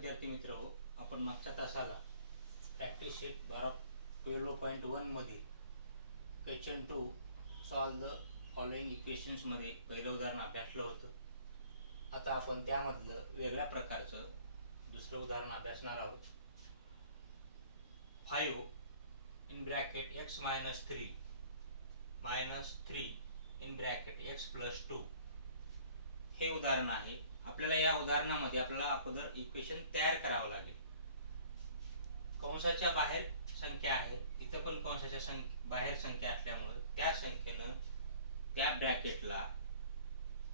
विद्यार्थी मित्र हो, आपण मागच्या तासाला प्रॅक्टिस शीट 12.1 मध्ये question 2 solve the following equations मध्ये पहिलं उदाहरण अभ्यासलं होतं. आता आपण त्यामधलं वेगळ्या प्रकारचं दुसरं उदाहरण अभ्यासणार आहोत. 5 in bracket x minus 3 minus 3 in bracket x plus 2 हे उदाहरण आहे. आपल्याला या उदाहरणामध्ये आपल्याला अगोदर इक्वेशन तयार करावं लागेल. कंसाच्या बाहेर संख्या आहे, इथं पण कंसाच्या बाहेर संख्या असल्यामुळे त्या संख्येनं त्या ब्रॅकेटला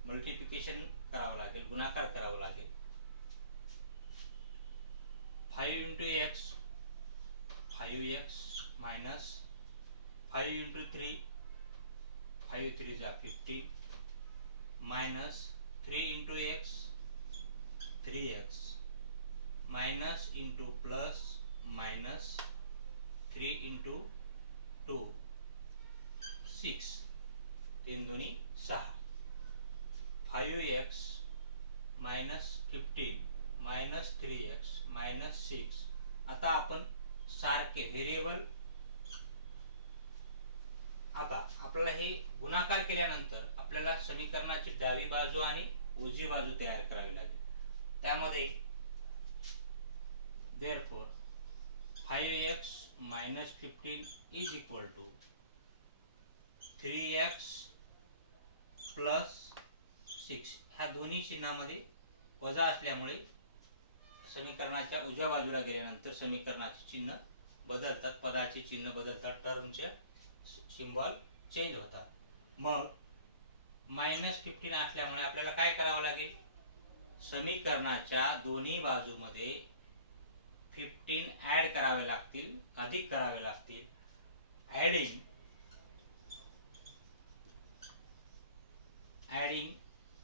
मल्टिप्लिकेशन करावं लागेल, गुणाकार करावं लागेल. 5 into x 5x minus 5 into 3 5 3 जा 15 minus 3 into x 3x minus into plus minus 3 into 2 6 3 दोन्ही 6 5x minus 15 minus 3x minus 6. आता आपण सारखे व्हेरिएबल आता आपल्याला हे गुणाकार केल्यानंतर आपल्याला समीकरणाची डावी बाजू आणि उजवी बाजू तयार करावी लागेल. त्यामध्ये therefore 5x minus 15 is equal to 3x plus 6. ह्या दोन्ही चिन्हामध्ये वजा असल्यामुळे समीकरणाच्या उजव्या बाजूला गेल्यानंतर समीकरणाचे चिन्ह बदलतात, पदाचे चिन्ह बदलतात, टर्मचे सिंबल चेंज होतात. मग -15 असल्यामुळे आपल्याला काय करावं लागेल, समीकरणाच्या दोन्ही बाजूमध्ये 15 ऍड करावे लागतील, अधिक करावे लागतील. Adding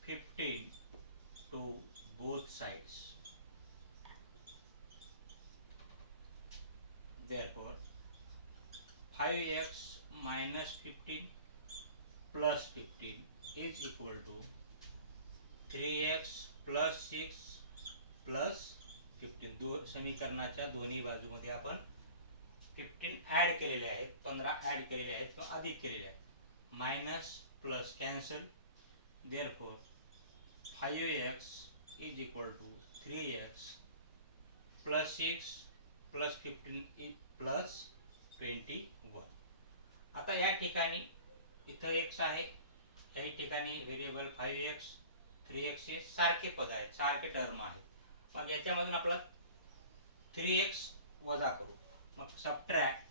15 to both sides. Therefore 5x minus 15 plus 15 is equal to 3x plus 6 plus 15. समीकरणाच्या दोन्ही बाजूमध्ये आपण 15 ऍड केलेले आहेत, 15 ऍड केलेले आहेत किंवा अधिक केलेले आहेत. Minus plus cancel. Therefore 5x is equal to 3x plus 6 plus 15 plus 21. आता या ठिकाणी इथं x आहे, या ठिकाणी व्हेरिएबल 5x 3x हे सारखे पद आहेत, सारखे टर्म आहे. मग याच्यामधून आपला 3x वजा करू. मग subtract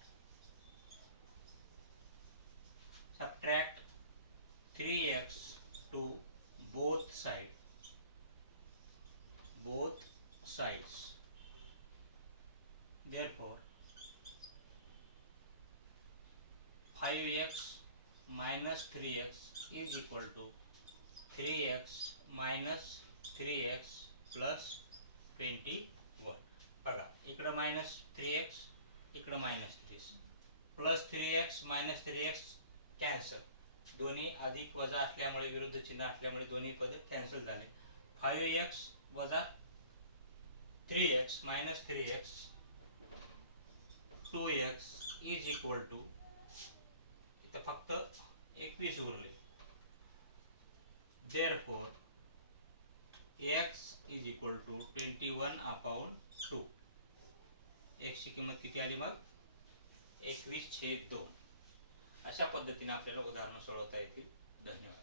3x to both sides. Therefore 5x minus 3x is equal to 3x minus 3x plus 21. बघा इकडं मायनस 3x, इकडं minus 3 plus 3x minus 3x cancel. दोन्ही अधिक वजा असल्यामुळे, विरुद्ध चिन्ह असल्यामुळे दोन्ही पद कॅन्सल झाले. 5x वजा 3x minus 3x 2x is equal to, इथं फक्त 21 उरले. Therefore x is equal to 21/2. x ची किंमत किती आली मग 21/2. अशा पद्धतीने आपल्याला उदाहरण सोडवता येतील. धन्यवाद.